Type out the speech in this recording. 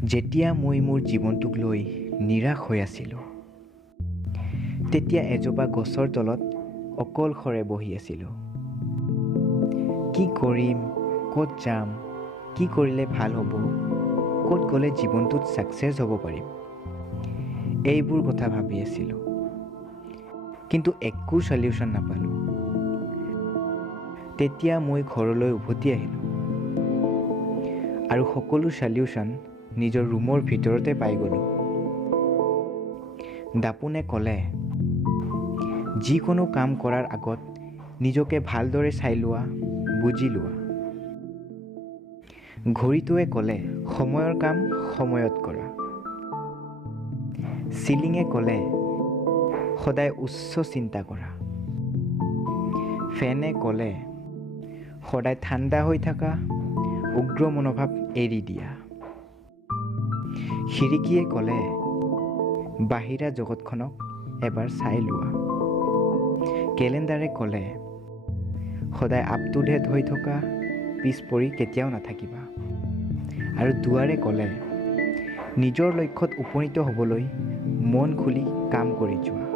যেতিয়া মই মোৰ জীৱনটোক লৈ নিৰাশ হৈ আছিলোঁ, তেতিয়া এজোপা গছৰ তলত অকলশৰে বহি আছিলোঁ। কি কৰিম, ক'ত যাম, কি কৰিলে ভাল হ'ব, ক'ত গ'লে জীৱনটোত ছাকচেছ হ'ব পাৰিম, এইবোৰ কথা ভাবি আছিলোঁ। কিন্তু একো সলিউশ্যন নাপালোঁ। তেতিয়া মই ঘৰলৈ উভতি আহিলোঁ আৰু সকলো সলিউশ্যন নিজৰ ৰুমৰ ভিতৰতে পাই গ'লোঁ। দাপোনে ক'লে, যিকোনো কাম কৰাৰ আগত নিজকে ভালদৰে চাই লোৱা, বুজি লোৱা। ঘড়ীটোৱে ক'লে, সময়ৰ কাম সময়ত কৰা। চিলিঙে ক'লে, সদায় উচ্চ চিন্তা কৰা। ফেনে ক'লে, সদায় ঠাণ্ডা হৈ থকা, উগ্ৰ মনোভাৱ এৰি দিয়া। খিৰিকীয়ে ক'লে, বাহিৰা জগতখনক এবাৰ চাই লোৱা। কেলেণ্ডাৰে ক'লে, সদায় আপ টু ডেট হৈ থকা, পিছ পৰি কেতিয়াও নাথাকিবা। আৰু দুৱাৰে ক'লে, নিজৰ লক্ষ্যত উপনীত হ'বলৈ মন খুলি কাম কৰি যোৱা।